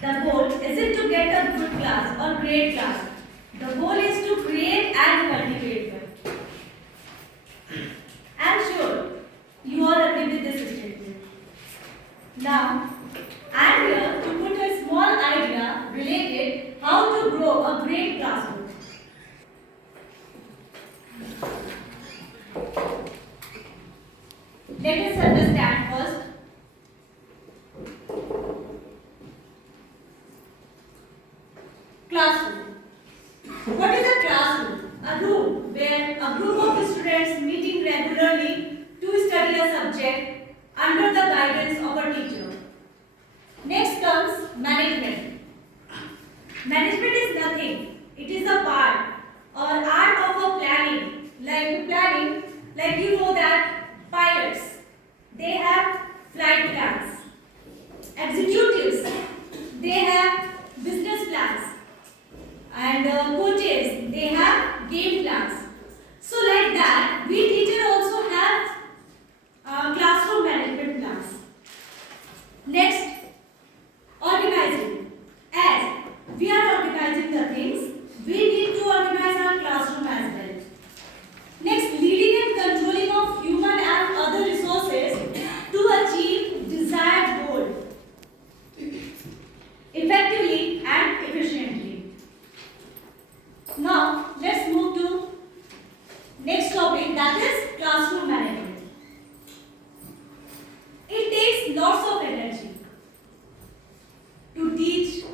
The goal isn't to get a good class or great class. The goal is to create and cultivate them. I'm sure you all agree with this statement. Now, I'm here to put a small idea related how to grow a great classroom. Let us understand first. Classroom. What is a classroom? A room where a group of students meeting regularly to study a subject under the guidance of a teacher. Next comes management. Management is nothing. It is a part or art of a planning. Like you know that pilots, they have flight plans. Executives, they have business plans. And coaches, they have game plans. So like that, we teachers also have classroom management plans. Next, organizing. As we are organizing the things, we need to organize our classroom as well. Next, leading and controlling of human and other resources to achieve desired goal effectively and efficiently. Now, let's move to next topic, that is classroom management. It takes lots of energy to teach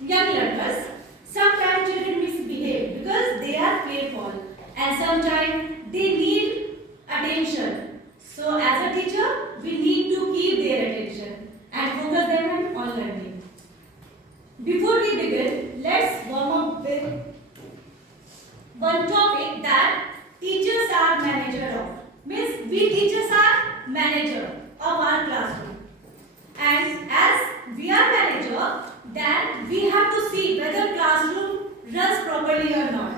young learners. Sometimes children misbehave because they are playful, and sometimes they need attention. So as a teacher, we need to keep their attention and focus them on learning. Before we begin, let's warm up with one topic that teachers are manager of. Means we teachers are manager of our classroom. And as we are manager, then we have to see whether classroom runs properly or not.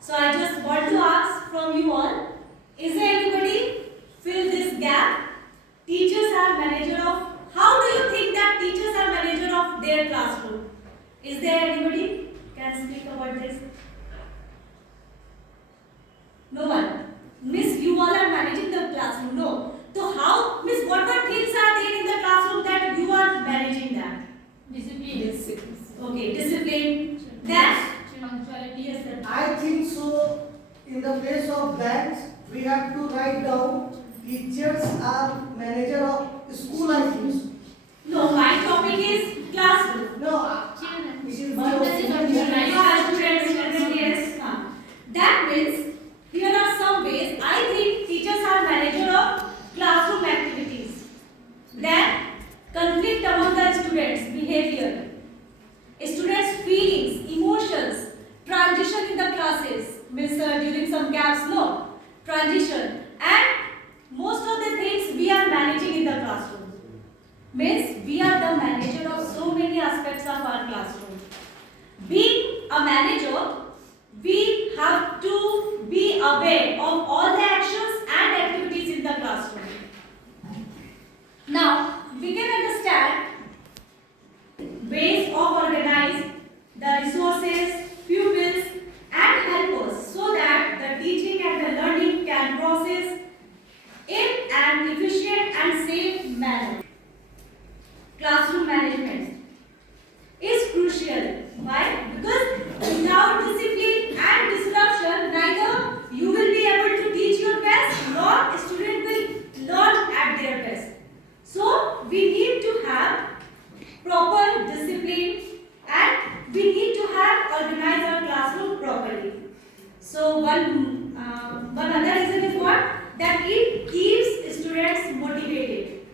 So I just want to ask from you all, is there anybody fill this gap? Teachers are manager of, how do you think that teachers are manager of their classroom? Is there anybody can speak about this? No one. Miss, you all are managing the classroom. No. So how, Miss, what things are there in the classroom that you are managing that? Discipline. Okay, discipline. Then Punctuality. yes, sir. I think so. In the place of blanks, we have to write down teachers are manager of school. I think so. No, my topic is classroom. No, it is my Students. opinion. Yes. That means here are some ways I think teachers are manager of classroom activities. Then conflict among the students' behavior, students' feelings, emotions, transition in the classes, means during some gaps, no, transition, and most of the things we are managing in the classroom. Means we are the manager of so many aspects of our classroom. Being a manager, we have to be aware of all the actions and activities in the classroom. Now, we can understand ways of organize the resources, pupils and helpers so that the teaching and the learning can process in an efficient and safe manner. Classroom management is crucial. Why? Because without discipline and disruption, neither you will be able to teach your best nor student will learn at their best. So we need to have proper discipline and we need to have organized our classroom properly. So one other reason is what? That it keeps students motivated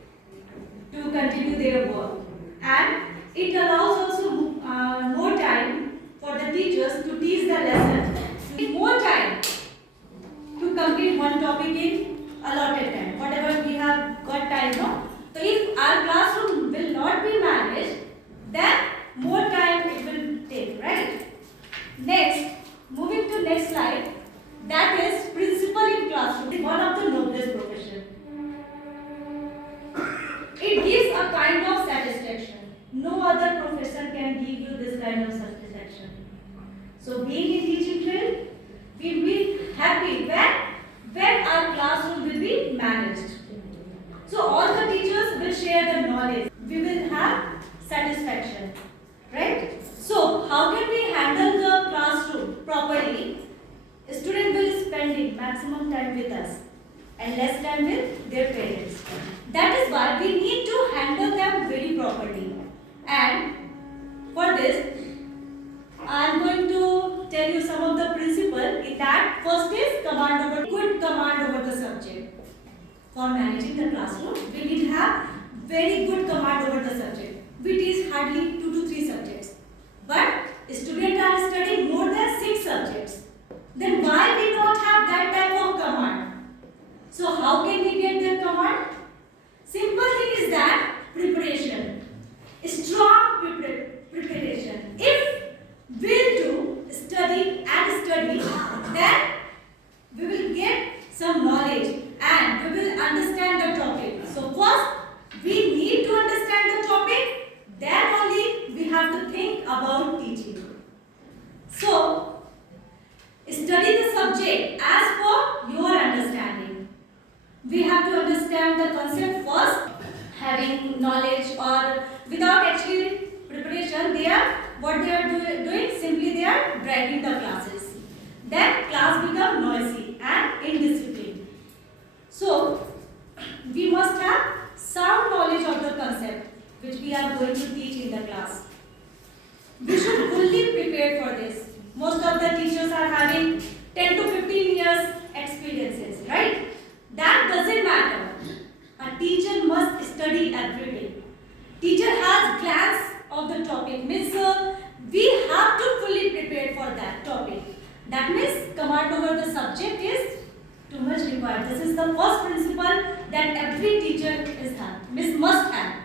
to continue their work, and it allows also more time for the teachers to teach the lesson. More time to complete one topic in allotted time. Whatever we have got time, no? So if our classroom will not be managed, then more time it will take, right? Next, moving to next slide, that is principal in classroom, one of the noblest profession. It gives kind of satisfaction. No other professor can give you this kind of satisfaction. So being in teaching field, we will be happy when our classroom will be managed. So all the teachers will share the knowledge. We will have satisfaction, right? So how can we handle the classroom properly? A student will spending maximum time with us and less time with their parents. That is why we need to handle them very properly. And for this, I am going to tell you some of the principles. In that, first is good command over the subject. For managing the classroom, we need to have very good command over the subject. We teach hardly 2 to 3 subjects, but students are studying more than 6 subjects. Then why we not have that type of command? So how can we get that command? Simple thing is that preparation. Strong preparation. If we'll do study, then we will get some knowledge and we will understand the topic. So first we need to understand the topic, then only we have to think about teaching. So study the subject as per your understanding. We have to understand the concept first. Having knowledge or without actually preparation, what they are doing, simply they are dragging the classes. Then class become noisy and indisciplined. So we must have sound knowledge of the concept which we are going to teach in the class. We should fully prepare for this. Most of the teachers are having 10 to 15 years experiences, right? That doesn't matter. A teacher must study every day. Teacher has glance of the topic. Means we have to fully prepare for that topic. That means command over the subject is too much required. This is the first principle that every teacher must have.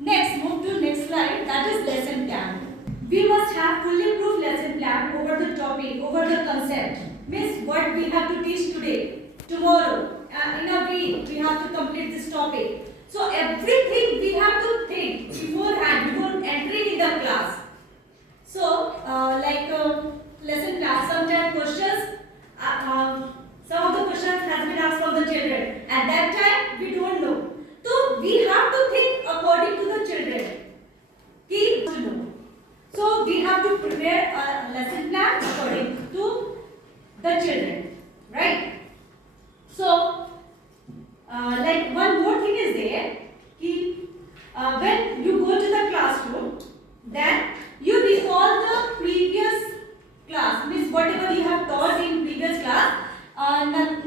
Next, move to next slide. That is lesson plan. We must have fully proof lesson plan over the topic, over the concept. Means what we have to teach today, tomorrow, in a week we have to complete this topic. So everything we have to think beforehand, before entering in the class. So lesson plan, sometimes questions, some of the questions has been asked from the children. At that time we don't know. So we have to think according to the children. Keep to know. So we have to prepare a lesson plan according to the children, right? So, one more thing is there. When you go to the classroom, then you recall the previous class. Means whatever you have taught in previous class.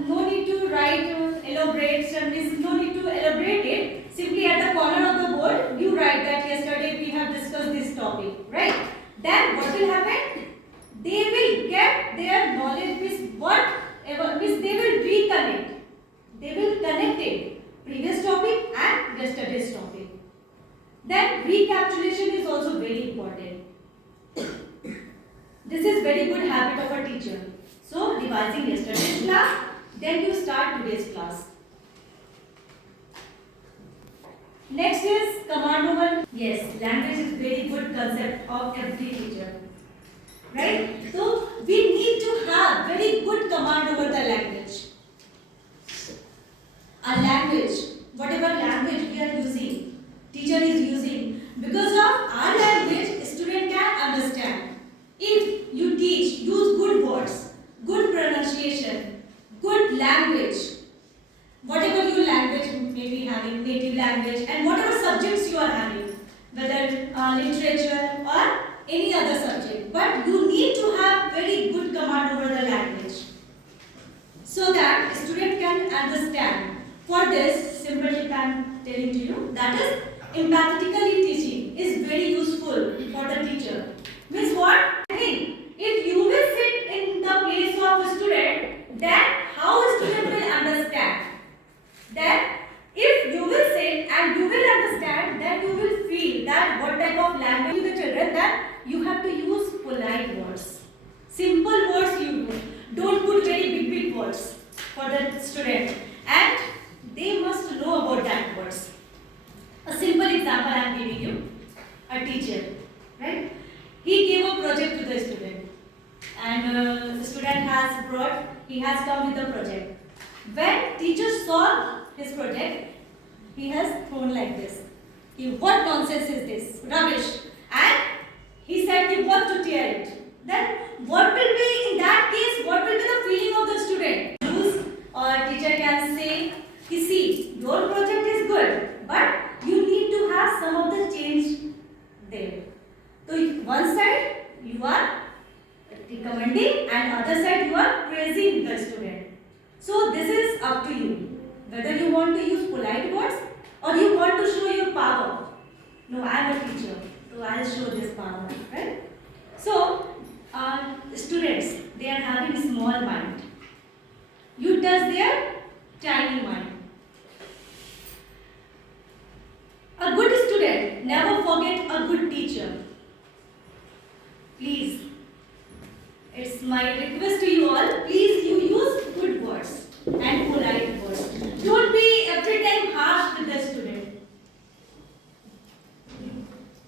No need to write elaborate. Means no need to elaborate it. Simply at the corner of the board, you write that yesterday we have discussed this topic, right? Then what will happen? They will get their knowledge. Means they will reconnect. They will connect it, previous topic and yesterday's topic. Then recapitulation is also very important. This is very good habit of a teacher. So revising yesterday's class, then you start today's class. Next is command over. Yes, language is very good concept of every teacher. Right? So we need to have very good command over the language. A language, whatever language we are using, teacher is using, because of our language, student can understand. If you teach, use good words, good pronunciation, good language, whatever your language may be having, native language, and whatever subjects you are having, whether literature or any other subject, but you need to have very good command over the language so that student can understand. For this, simple tip I am telling to you, that is empathetically teaching is very useful for the teacher. Means what? If you will sit in the place of a student, then how a student will understand? Then if you will sit and you will understand, then you will feel that what type of language to the children, that you have to use polite words. Simple words you use. Don't put very big words for the student. And they must know about that words. A simple he has thrown like this. What nonsense is this? Rubbish. And he said what to tear it. Then what will be in that case? What will be the feeling of the student? Or teacher can say, see, your project is good, but you need to have some of the change there. So one side you are recommending and other side you are praising the student. So this is up to you. Whether you want to use polite words or you want to show your power. No, I am a teacher, so I will show this power, right? So, students, they are having a small mind. You touch their tiny mind. A good student never forget a good teacher. Please, it's my request to you all, please you use good words and polite words. Don't be every time harsh with the student.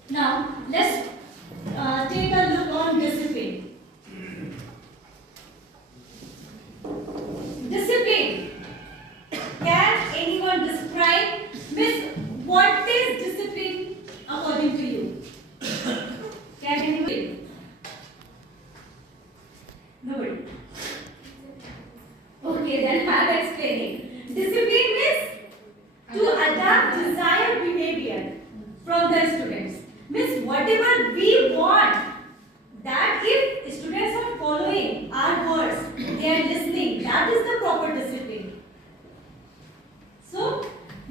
Now, let's take a look on discipline. Discipline. Can anyone describe, Miss, what is discipline according to you? Can anyone? Nobody. Okay, then I am explaining. Discipline means to adapt desired behavior from the students. Means whatever we want, that if students are following our words, they are listening, that is the proper discipline. So,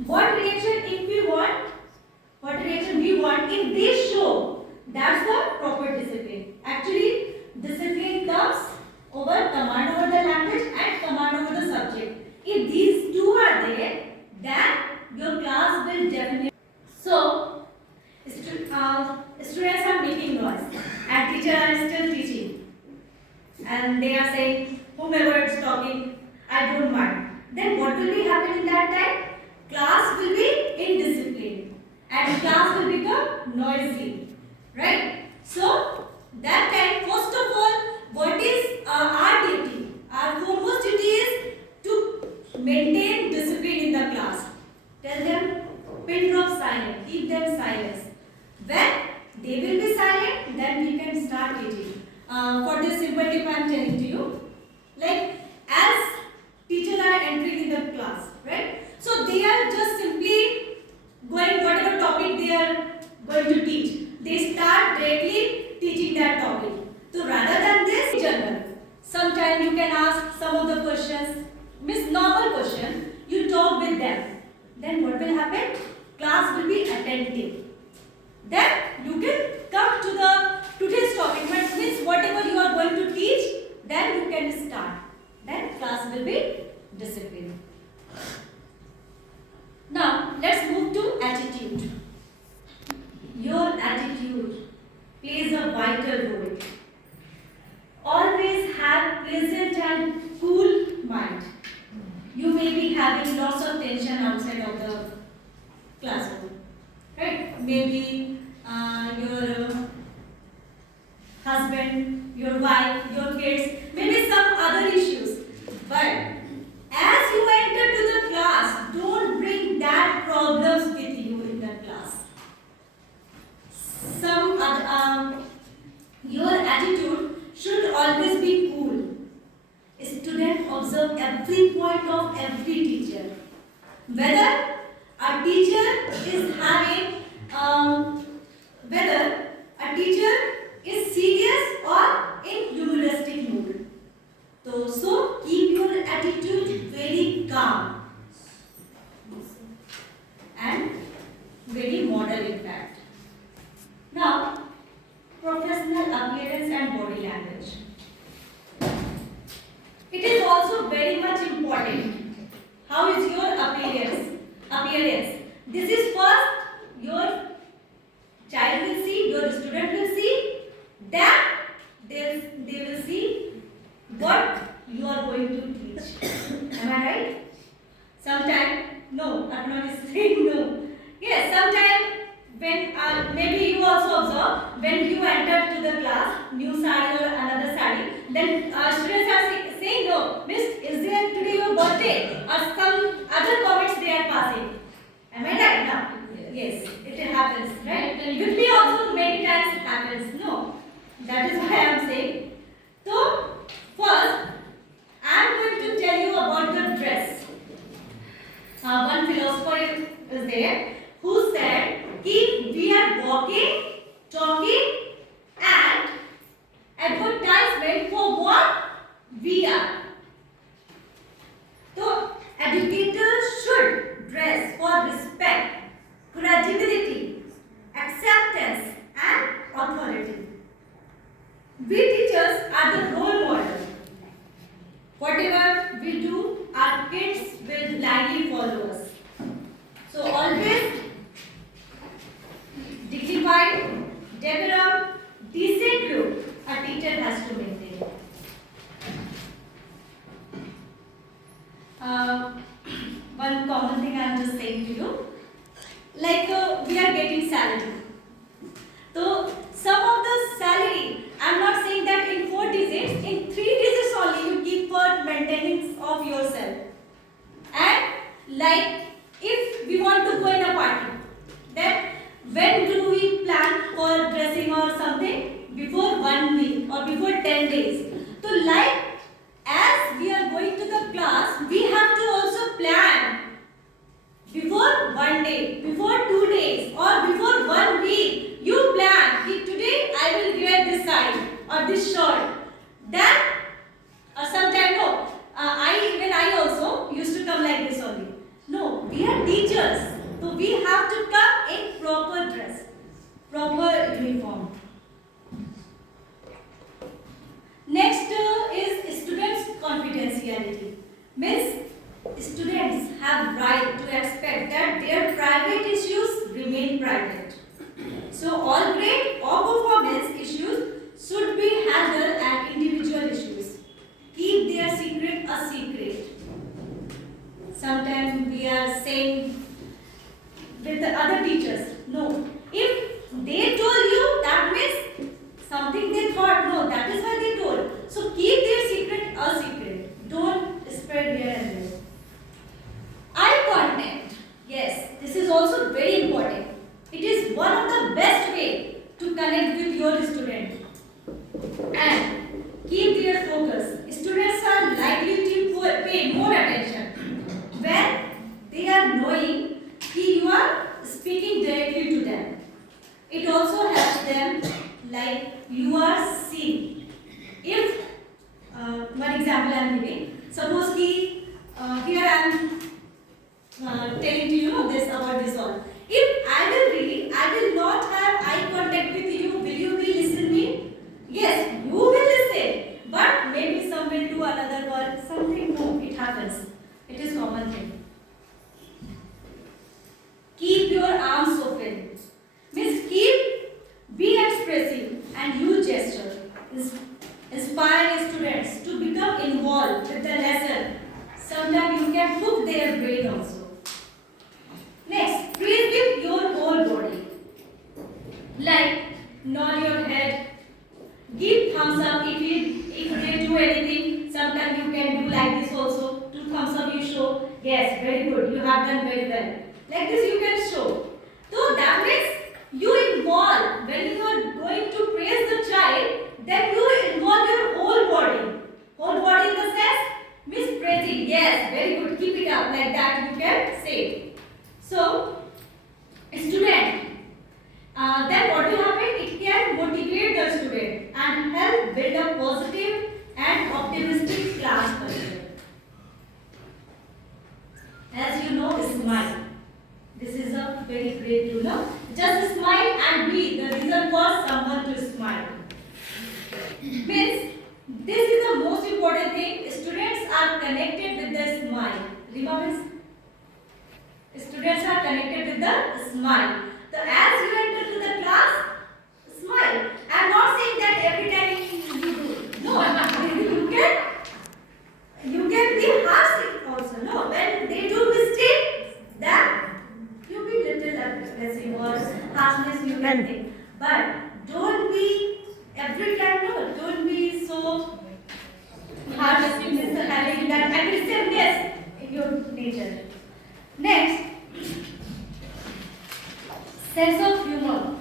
what reaction if we want, what reaction we want, if they show, that's the proper discipline. Actually, discipline comes over command over the language and command over the subject. If these two are there, then your class will definitely. So, students are making noise and teachers are still teaching. And they are saying, whomever is talking, I don't mind. Then what will be happening in that time? Class will be indisciplined and class will become noisy. Right? So, that time, first of all, what is our duty? Our foremost duty is to maintain discipline in the class. Tell them, pin drop silent, keep them silent. When they will be silent, then we can start teaching. For this simple tip I am telling to you. Like, as teachers are entering in the class, right? So they are just simply going whatever topic they are going to teach. They start directly teaching that topic. So rather than this, general. Sometimes you can ask some of the questions, miss normal question, you talk with them. Then what will happen? Class will be attentive. Then you can come to the today's topic, which means whatever you are going to teach, then you can start. Then class will be disciplined. Now let's move to attitude. Your attitude plays a vital role. Always have pleasant and cool mind. You may be having lots of tension outside of the classroom. Right? Maybe your husband, your wife, your kids, maybe some other issues. But as you enter to the class, don't bring that problems with you in the class. Some other, your attitude should always be cool. Students observe every point of every teacher. Whether a teacher is having, whether a teacher is serious or in humoristic mood. So keep your attitude very calm and very model in fact. Now, professional appearance and body language. It is also very much important. How is your appearance? This is first your child will see, your student will see, then they will see what you are going to teach. Am I right? Sometimes, no, everyone is saying no. Yes, sometimes when maybe you also observe when you enter to the class, new sari or another sari, then students are saying no, miss, is there today your birthday? Or some other comments they are passing. Am I there who said if we are walking, talking and advertisement for what we are. So educators should dress for respect, credibility, acceptance and authority. We teachers are the role model. Whatever we do, our kids will blindly follow us. So always dignified, develop, decent look a teacher has to maintain. One common thing I am just saying to you, like we are getting salary. So some of the salary, I am not saying that in 4 digits, in 3 digits only you keep for maintaining of yourself. And like if we want to go in a party, then when do we plan for dressing or something? Before 1 week or before 10 days. So like as we are going to the class, we have to also plan before 1 day, before 2 days or before 1 week. You plan, if today I will wear this side or this shirt. Then sometime no, when I also used to come like this only. No, we are teachers. So we have to come in proper dress, proper uniform. Next is students' confidentiality. Means students have right to expect that their private issues remain private. So all grade or performance issues should be handled as individual issues. Keep their secret a secret. Sometimes we are saying with the other teachers, no. If they told you, that means something they thought, no, that is why they told. So keep their secret a secret. Don't spread here and there. Eye contact. Yes, this is also very important. It is one of the best way to connect with your student. And keep their focus. Students are likely to pay more attention when they are knowing that you are speaking directly to them. It also helps them like you are seen. If one example I am giving, suppose here I am telling to you this about this all. If I will read, I will not have eye contact with you. Will you be listening? Yes, you will listen. But maybe some will do another word, something. No, it happens. It is common thing. Keep your arms open. Means be expressive and use gesture. Inspire students to become involved with the lesson. Sometimes you can hook their brain also. Next, praise with your whole body. Like nod your head, give thumbs up if they do anything. Sometimes you can do like this also. 2 thumbs up you show. Yes, very good. You have done very well. Like this you can show. So that means you involve. When you are going to praise the child, then you involve your whole body. Whole body in the sense means praising. Yes, very good. Keep it up like that. You can say. So, student. Then what will happen? It can motivate the student and help build a positive and optimistic class culture. As you know, smile. This is a very great to know. Just smile and be the reason for someone to smile. Means this is the most important thing. Students are connected with the smile. Remember, students are connected with the smile. So as you enter to the class, smile. I am not saying that every time you do. No, you can be harsh also. No, when they do mistake, then you be little aggressive or harshness you can think. But don't be every time. No, don't be so harsh. Having that aggressiveness in your nature. Next. Sense of humor.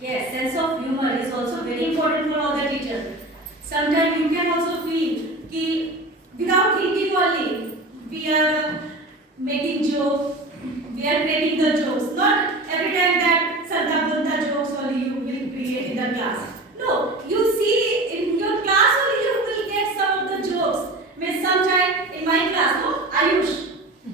Yes, sense of humor is also very important for all the teachers. Sometimes you can also feel that without thinking only, we are making joke, we are creating the the jokes. Not every time that Sarda Bunta jokes only you will create in the class. No, you see in your class only you will get some of the jokes. Miss sometime in my class, no, Ayush.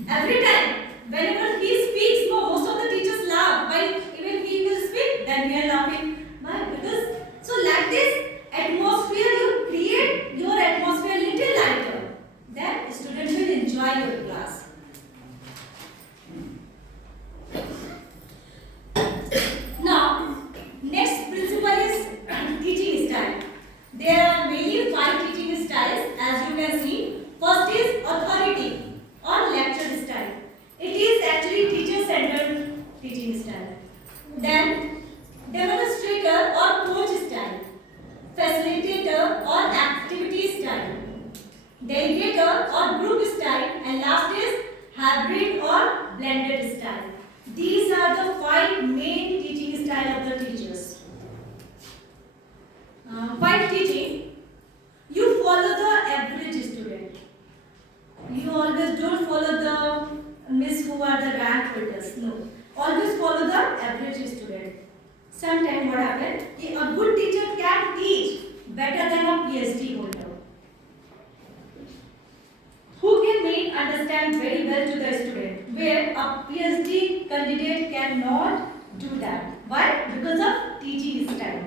Every time, whenever he speaks, no, most of the teachers laugh. While even he will speak, then we are laughing. Why? Because so like this atmosphere, you create your atmosphere little lighter. Then students will enjoy your class. Now, next principle is teaching style. There are mainly 5 teaching styles as you can see. First is authority or lecture style. It is actually teacher-centered teaching style. Then demonstrator or coach style, facilitator or activity style, delegator or group style, and last is hybrid or blended style. These are the 5 main teaching style of the teachers. While teaching, you follow the average student. You always don't follow the miss who are the rank holders. No. Always follow the average student. Sometimes what happens? A good teacher can teach better than a PhD holder. Who can make understand very well to the student, where a PhD candidate cannot do that. Why? Because of teaching style.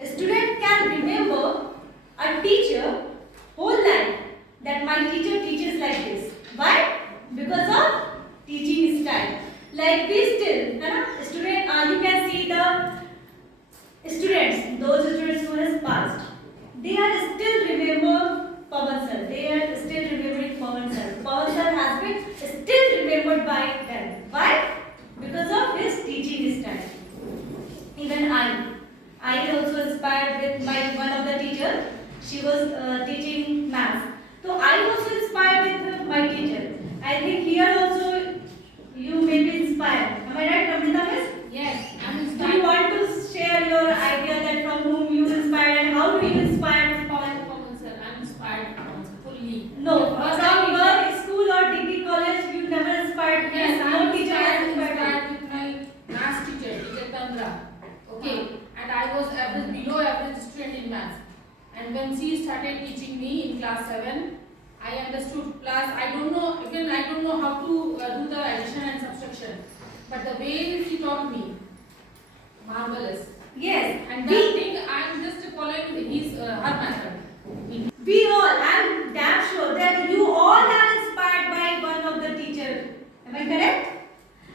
A student can remember a teacher whole life that my teacher teaches like this. Why? Because of teaching style. Like we still, student, you can see the students, those students who has passed. They are still remember Pawan sir. They are still remembering Pawan sir. Pawan sir has been still remembered by them. Why? Because of his teaching style. Even I also inspired with my one of the teacher. She was teaching maths. So I also inspired with my teacher. I think here also you may be inspired. Am I right, Ramita miss? Yes, I'm Do you inspired. want to share your idea that from whom you inspired and how do you inspire with Pawan? Pawan sir, I'm inspired from Pawan sir, fully. No, The first time from your school or degree college, you never inspired. Yes, no I'm teacher has inspired. inspired with my maths teacher, teacher Tamra. Okay, and I was average, below average student in maths. And when she started teaching me in class 7, I understood. Plus, I don't know how to do the addition and subtraction. But the way she taught me, marvelous. Yes, And we, that thing, I'm just following her method. we all, I'm damn sure that you all are inspired by one of the teacher. Am I correct?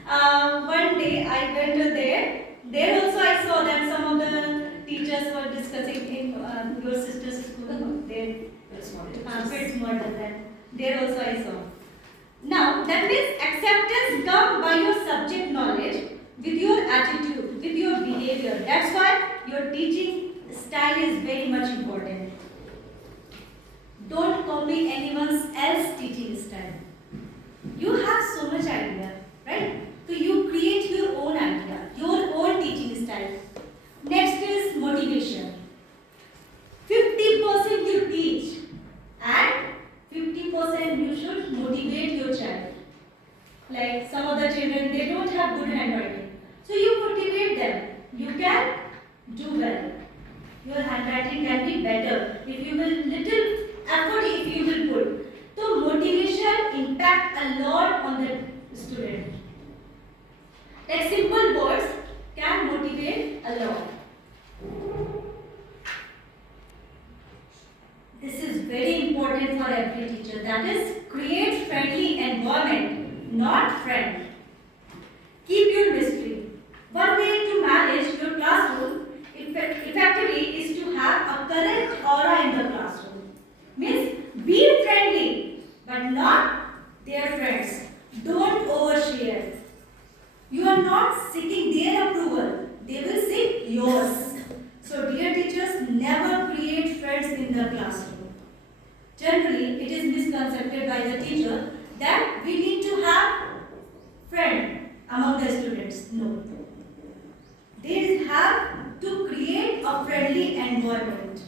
One day I went to there. There also I saw that some of the teachers were discussing in your sister's school. There, Fitz model. That there also I saw. Now that means acceptance comes by your subject knowledge, with your attitude, with your behavior. That's why your teaching style is very much important. Don't copy anyone else's teaching style. You have so much idea, right? So you create your own idea, your own teaching style. Next is motivation. 50% you teach and 50% you should motivate your child. Like some of the children, they don't have good handwriting. So you motivate them. You can do well. Your handwriting can be better if you will little effort if you will put. So motivation impact a lot on the student. Like simple words can motivate a lot. This is very important for every teacher. That is, create friendly environment, not friend. Keep your mystery. One way to manage your classroom effectively is to have a correct aura in the classroom. Means be friendly, but not their friends. Don't overshare. You are not seeking their approval. They will seek yours. So dear teachers, never create friends in the classroom. Generally, it is misconcepted by the teacher that we need to have friend among the students. No. They have to create a friendly environment.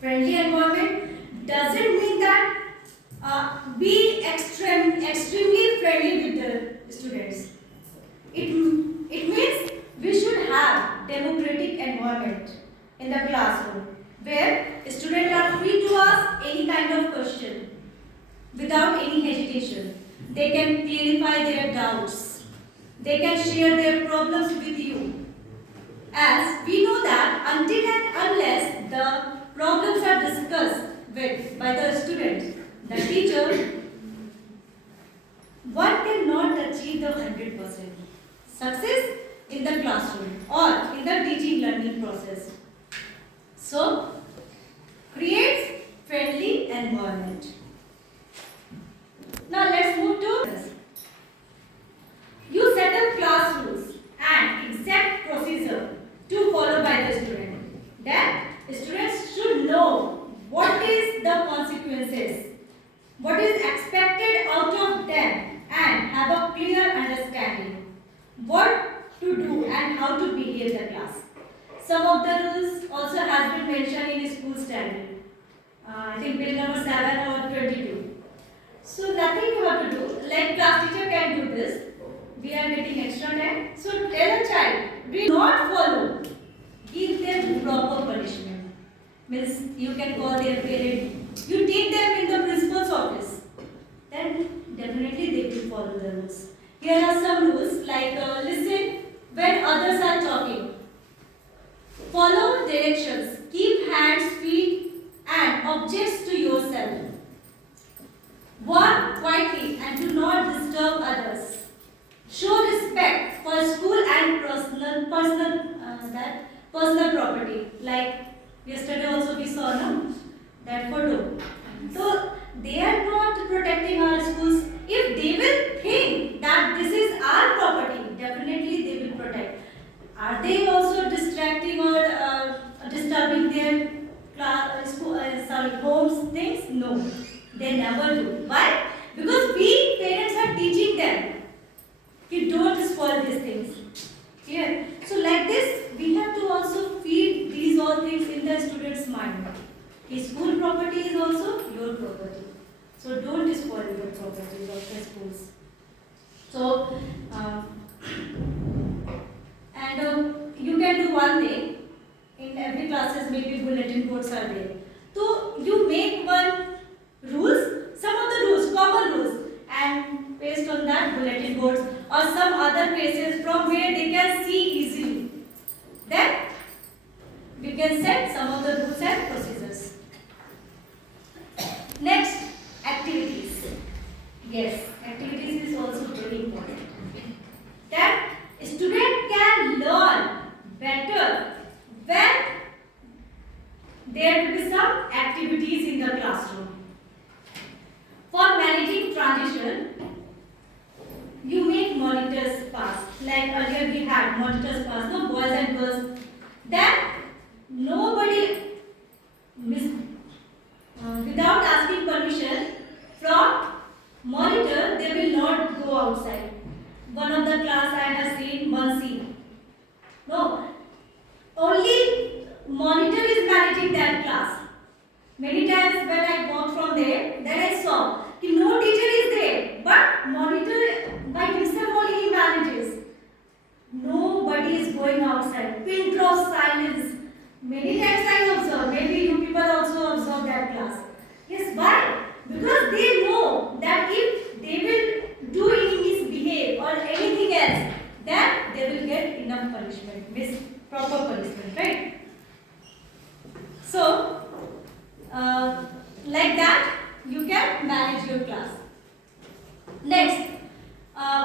Friendly environment doesn't mean that be extremely friendly with the students. it means we should have democratic environment in the classroom where students are free to ask any kind of question without any hesitation. They can clarify their doubts. They can share their problems with you. As we know that until and unless the problems are discussed by the student, the teacher, one cannot achieve the 100% success in the classroom or in the teaching learning process. So, creates friendly environment. Now let's move to this. You set up class rules and exact procedure to follow by the student. Then students should know what is the consequences, what is expected out of them, and have a clear understanding what to do and how to behave in the class. Some of the rules also has been mentioned in school standard. I think bill number 7 or 22. So nothing you have to do. Like class teacher can do this. We are getting extra time. So tell a child, do not follow. Give them proper punishment. Means you can call their parent. You take them in the principal's office. Then definitely they will follow the rules. Here are some rules like listen when others are talking. Follow directions. Keep hands, feet and objects to yourself. Walk quietly and do not disturb others. Show respect for school and personal property. Like yesterday also we saw that photo. So they are not protecting our schools. If they will think that this is our property, definitely they will protect. Are they also distracting or disturbing their homes things? No, they never do. Why? Because we parents are teaching them. You don't spoil these things. Here, so like this, we have to also feed these all things in the student's mind. His school property is also your property. So don't spoil your properties of the schools. So, you can do one thing. In every classes, maybe bulletin boards are there. So you make one rules, some of the rules, common rules, and based on that bulletin boards or some other places from where they can see easily. Then we can set some of the rules and procedures. Next, activities. Yes, activities is also very important. That student can learn better when there will be some activities in the classroom. For managing transition, you make monitors pass. Like earlier we had monitors pass, no, boys and girls. Then nobody without asking permission from monitor, they will not go outside. One of the class I have seen one scene. No, only monitor is managing that class. Many times when I walked from there, then I saw that no teacher is there, but monitor by himself only he manages. Nobody is going outside. Pin drop silence. Many times I observe. Maybe you people also observe that class. Yes, why? Because they know that if they will do any misbehave or anything else, then they will get enough punishment, proper punishment, right? So, like that, you can manage your class. Next,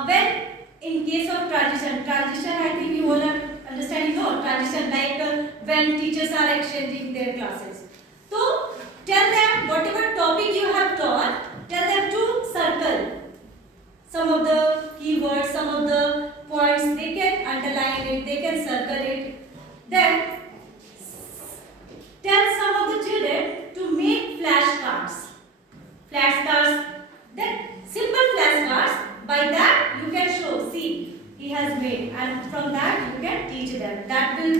when in case of transition I think you all are understanding, no, transition like when teachers are exchanging their classes. So, tell them whatever topic you have taught, tell them to circle some of the keywords, some of the points, they can underline it, they can circle it. Then, tell some of the children to make flashcards. Flashcards, then simple flashcards, by that you can show, see, he has made, and from that you can teach them. That will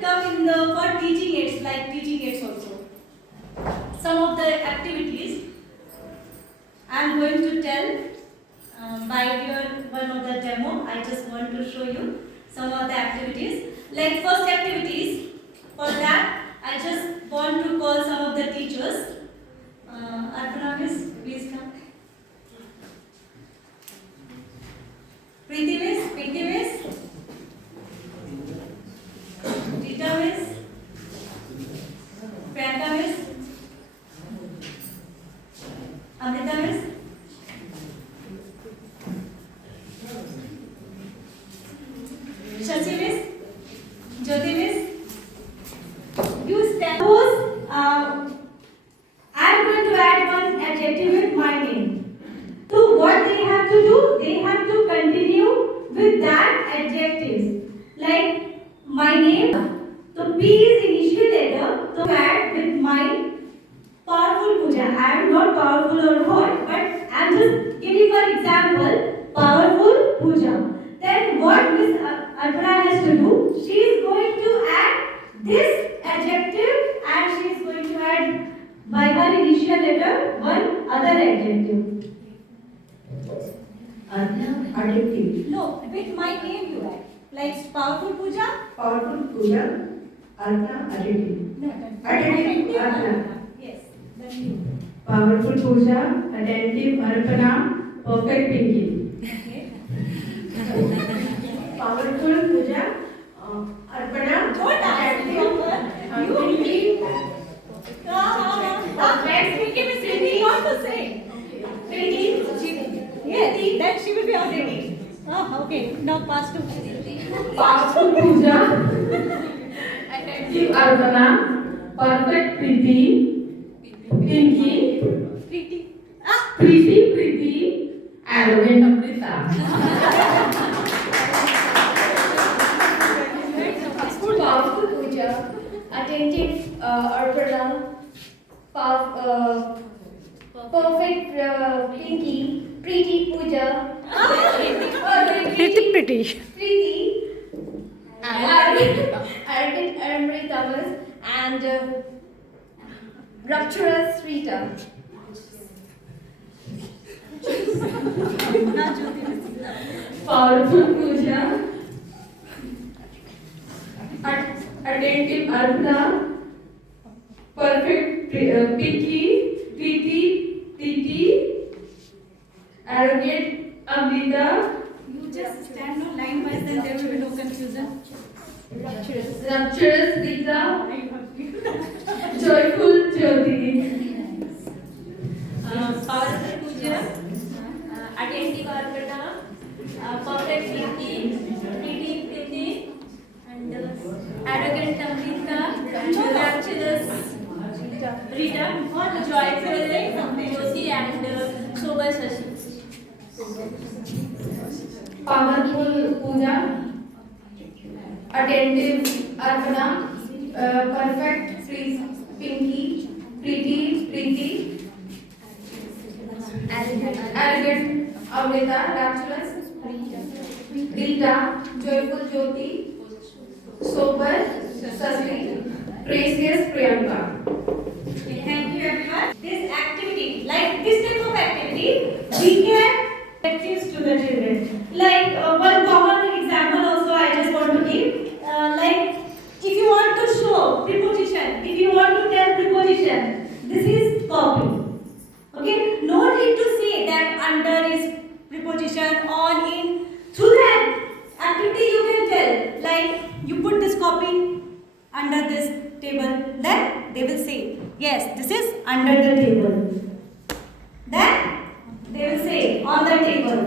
come in the for teaching aids, like teaching aids also. Some of the activities I am going to tell by demo. I just want to show you some of the activities. Like first activities, for that I just want to call some of the teachers. Arpana Miss, please come. Preeti Miss, Pinky Miss, Rita Miss, Priyanka Miss, Amrita Miss, Shachi Miss, Jyoti Miss. You stand. Suppose I am going to add one adjective with my name. So what they have to do? They have to continue with that adjective. Like my name. So P is initial letter. So add with my powerful puja. I am not powerful or what, but I am just giving one example. Powerful puja. Then what Miss Arpana has to do? She is going to add this adjective and she is going to add by her initial letter one other adjective. Adjective. No, with my name you add. Like powerful puja. Powerful puja. Arpana adjective. No, Adjective. Arpana. Yes. Then you. Powerful Puja, attentive Arpana, perfect Pinky. Okay. Powerful Puja, Arpana, Don't ask me over. You. Pinky Miss Pinky what to say? Pinky. Yes. Then she will be already. Oh, okay. Now pass to. Powerful Puja, attentive Arpana, perfect Preeti, Pinky, Pretty. Preeti, arrogant Amrita. Powerful Puja, attentive Arpana, perfect Pinky, pretty Puja, pretty, arrogant Amrita, and rapturous Rita. Powerful Puja, attentive Arpana, perfect Pinky, Preeti, arrogant Amrita, You just stand on line wise, then there will be no confusion. rapturous Rita, joyful Jyoti. Powerful Puja, attentive Arpana, perfect Pinky, pretty Preeti, and arrogant Amrita, rapturous Rita, joyful Jyoti, and sober Shashi. Powerful Puja, attentive Arpana, perfect Pinky, Preeti, arrogant Amrita, rapturous Rita, joyful Jyoti, sober Shashi, precious Priyanka. Thank you everyone. This activity, like this type of activity, we can practice to the children. Like one common example also I just want to give. Like if you want to show preposition, if you want to tell preposition, this is copy. Okay, no need to say that under is preposition, on, in. Through that activity you can tell. Like you put this copy under this table, then they will say, yes, this is under the table. Then they will say on the table.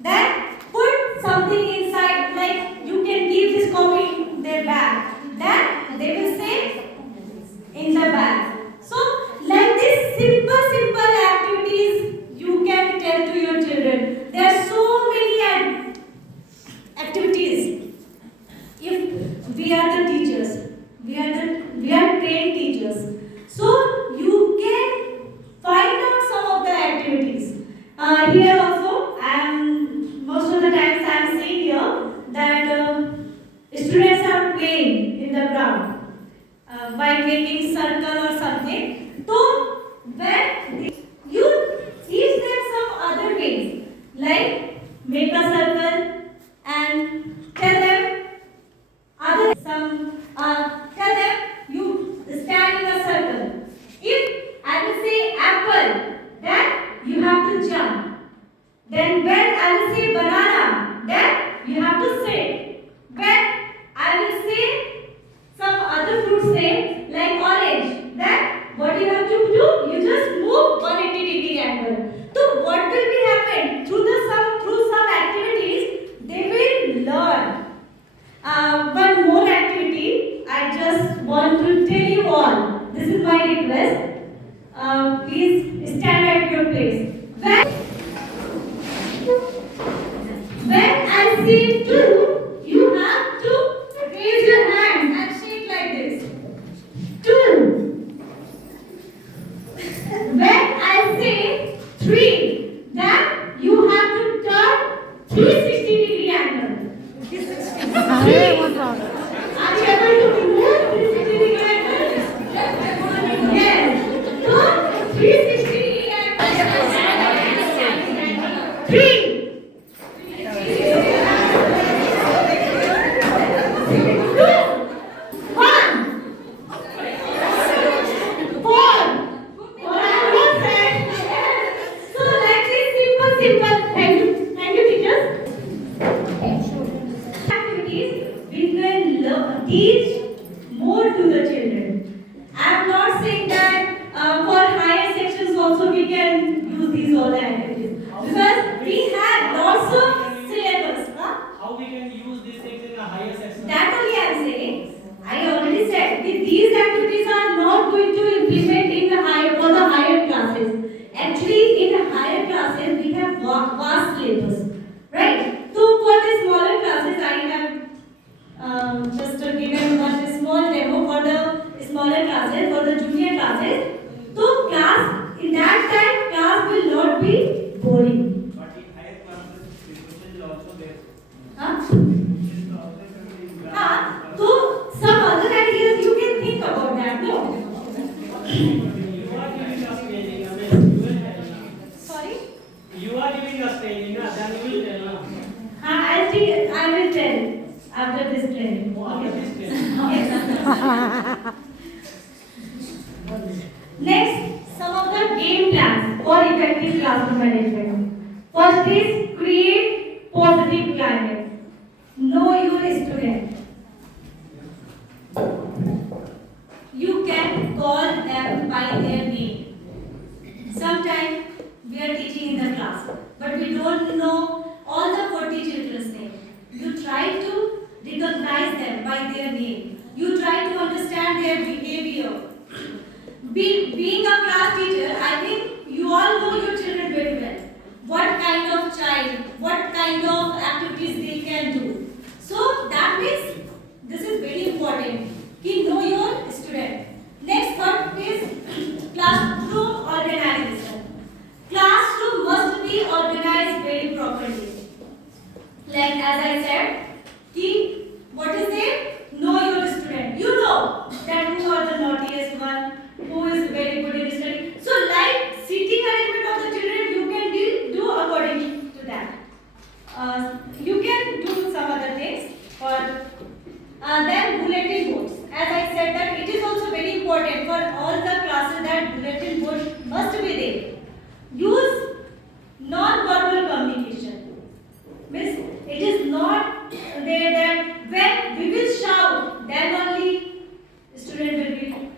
Then put something inside, like you can keep this copy in their bag. Then they will say in the bag. So like this simple activities you can tell to your children. There are so many activities. If we are the teachers, we are trained teachers. So you can find out some of the activities. Here also, most of the times I am seeing here that students are playing in the ground by making circle or something. So when you teach them some other ways, like make a circle, tell them tell them you stand in a circle. If I will say apple, then you have to jump. Then when I will say banana, then you have to sit. When I will say some other fruit say like orange, then what you have to do? You just move 180-degree angle. So what will be happen through some activities? They will learn. One more activity I just want to tell you all. This is my request. Please stand at your place. When I say two, you have to raise your hand and shake like this. Two. When I say three, then you have to turn 360-degree angle. Are you able to move 360-degree angle? Yes. So 360-degree angle. Three. Teach more to the children. I am not saying that for higher sections also we can use these all the activities because we have lots of syllabus. How we can use these things in a higher section? That only I am saying. I already said that these activities are not going to implement in the higher classes. Actually, in the higher classes we have vast syllabus, right? So for the smaller classes, I have just given one small demo for the smaller classes, for the junior classes. So class, in that time, class will not be boring. But in higher classes, the question is also there. Huh? Question is also there in class. So some other ideas you can think about that, no? You are giving us training, I mean, you will tell. Sorry? You are giving us training, then you will tell. I will tell after this training. After this training. Yes. Next, some of the game plans for effective classroom management. First is create positive climate. Know your student. You can call them by their name. Sometimes we are teaching in the class, but we don't know all the 40 children's name. You try to recognize them by their name. You try to understand their behavior. Being a class teacher, I think you all know your children very well. What kind of child, what kind of activities they can do. So that means this is very important. You know your student. Next third is classroom organization. Classroom must be organized very properly. Like as I said, what is it? Know your student. You know that who are the naughtiest one, who is very good in studying. So like seating arrangement of the children, you can do according to that. You can do some other things. Or then bulletin boards. As I said that it is also very important for all the classes that bulletin board must be there. Use non-verbal communication. Means it is not there that when we will shout, then only student will be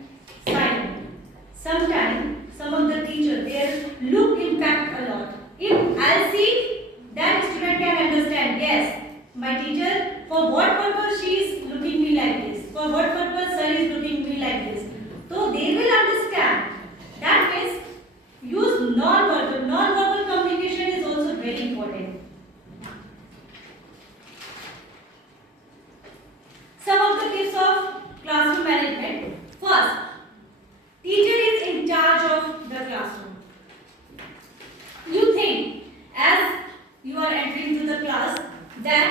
silent. Sometimes some of the teachers their look impact a lot. If I see, then student can understand. Yes, my teacher, for what purpose she is looking me like this? For what purpose sir is looking me like this? So they will understand. That means use non-verbal. Non-verbal communication is also very important. Some of the tips of classroom management. First, teacher is in charge of the classroom. You think as you are entering to the class, then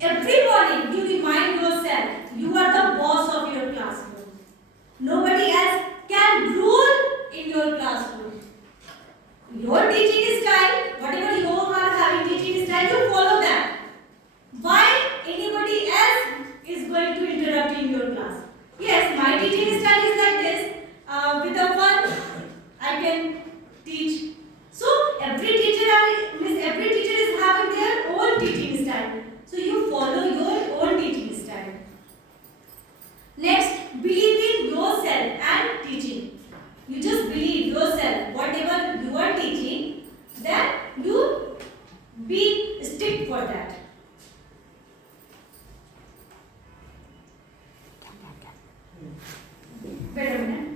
every morning you remind yourself you are the boss of your classroom. Nobody else can rule in your classroom. Your teaching style, whatever you are having teaching style, you follow that. Why be strict for that. Wait a minute.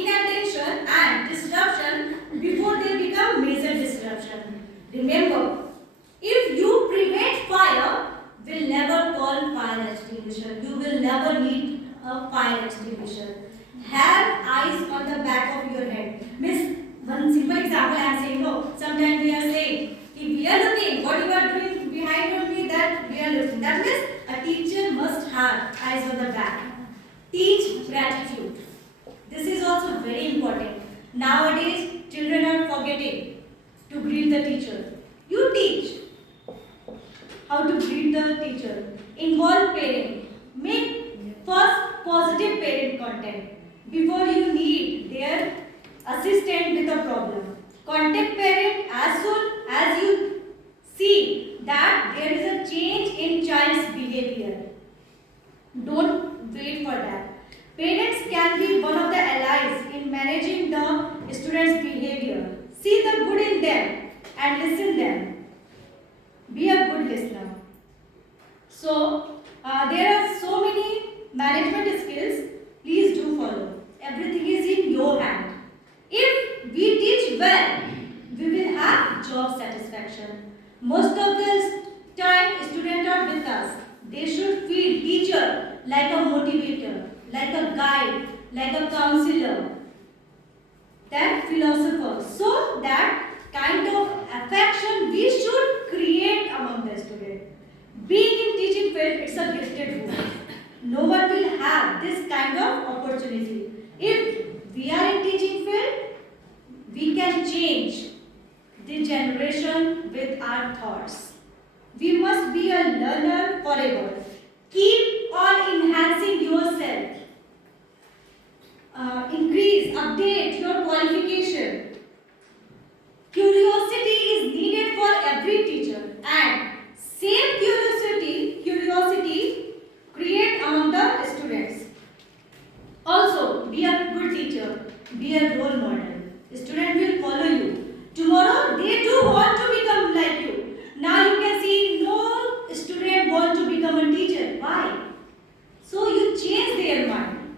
Inattention and disruption before they become major disruption. Remember, if you prevent fire, will never call fire extinguisher. You will never need a fire extinguisher. Have eyes on the back of your head. Miss, one simple example I am saying, no, sometimes we are saying, if we are looking, what you are doing behind me, that we are looking. That means a teacher must have eyes on the back. Teach gratitude. This is also very important. Nowadays, children are forgetting to greet the teacher. You teach how to greet the teacher. Involve parent. Make first positive parent contact before you need their assistant with a problem. Contact parent as soon as you see that there is a change in child's behavior. Don't wait for that. Parents can be one of the allies in managing the student's behavior. See the good in them and listen them. Be a good listener. So, there are so many management skills. Please do follow. Everything is in your hand. If we teach well, we will have job satisfaction. Most of the time, students are with us. They should feel teacher like a motivator, like a guide, like a counselor, that philosopher. So that kind of affection we should create among the students. Being in teaching field, it's a gifted role. No one will have this kind of opportunity. If we are in teaching field, we can change the generation with our thoughts. We must be a learner forever. Keep on enhancing yourself. Increase, update your qualification. Curiosity is needed for every teacher, and same curiosity create among the students. Also, be a good teacher, be a role model. Student will follow you. Tomorrow, they do want to become like you. Now you can see no student want to become a teacher. Why? So you change their mind.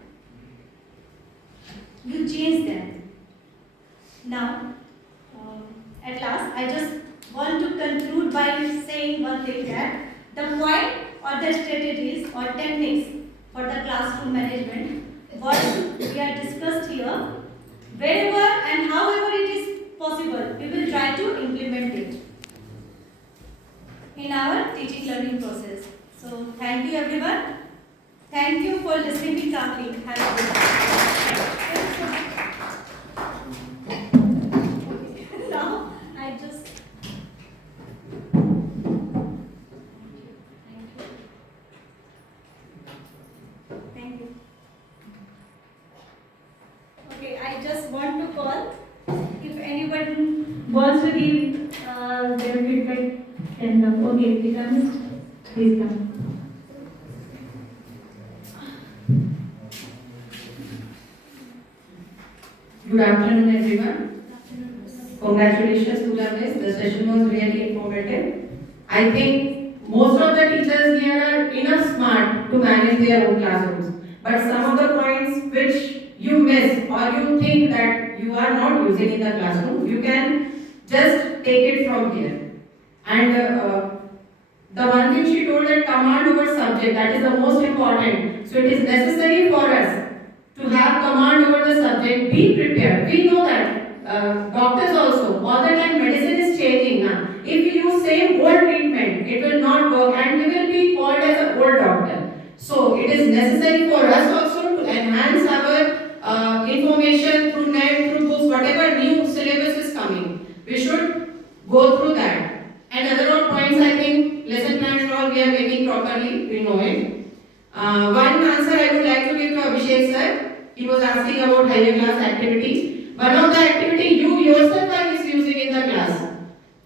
You change them. Now, at last, I just want to conclude by saying one thing, that the point or the strategies or techniques for the classroom management, what we are discussed here, wherever and however it is possible, we will try to implement it in our teaching learning process. So thank you everyone. Thank you for listening me calmly. Have a good day. Now I just thank you. Okay, I just want to call if anyone wants to give their feedback. And okay, becomes please come. Good afternoon, everyone. Congratulations to the miss. The session was really informative. I think most of the teachers here are enough smart to manage their own classrooms. But some of the points which you miss or you think that you are not using in the classroom, you can just take it from here. And the one thing she told, that command over subject, that is the most important. So it is necessary for us to have command over the subject. Be prepared. We know that doctors also, all the time medicine is changing now. If you use same old treatment, it will not work and we will be called as an old doctor. So it is necessary for us also to enhance our information through net, through books, whatever new syllabus is coming. We should go through that. And other points, I think lesson plans and all we are making properly, we know it. One answer I would like to give to Abhishek sir. He was asking about higher class activity. One of the activity you yourself are misusing in the class.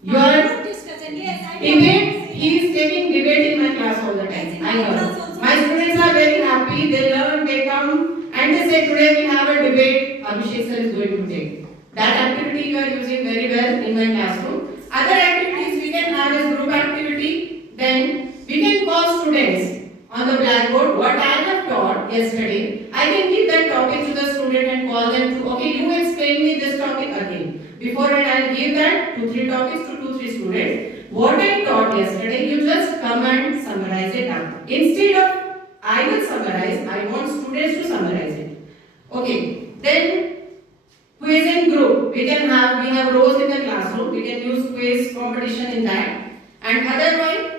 Your debate, he is taking debate in my class all the time. I know. My students are very happy, they learn, they come and they say today we have a debate Abhishek sir is going to take. That activity you are using very together in my classroom. Other activities we can have is group activity. Then we can call students on the blackboard what I have taught yesterday. I can give that topic to the student and call them to, okay, you explain me this topic again. Before I will give that 2-3 topics to 2-3 students. What I taught yesterday, you just come and summarize it up. Instead of I will summarize, I want students to summarize it. Okay, then quiz in group. We have rows in the classroom. We can use quiz competition in that. And otherwise,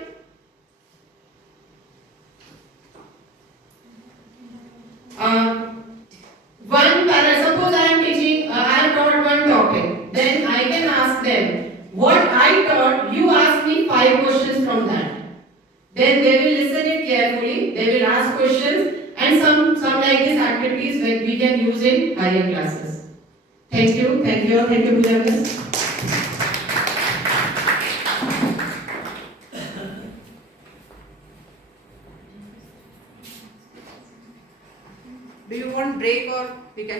suppose I am teaching, I have taught one topic. Then I can ask them, what I taught, you ask me 5 questions from that. Then they will listen it carefully, they will ask questions, and some like these activities that we can use in higher classes. Thank you, Pooja Miss. Do you want break or we can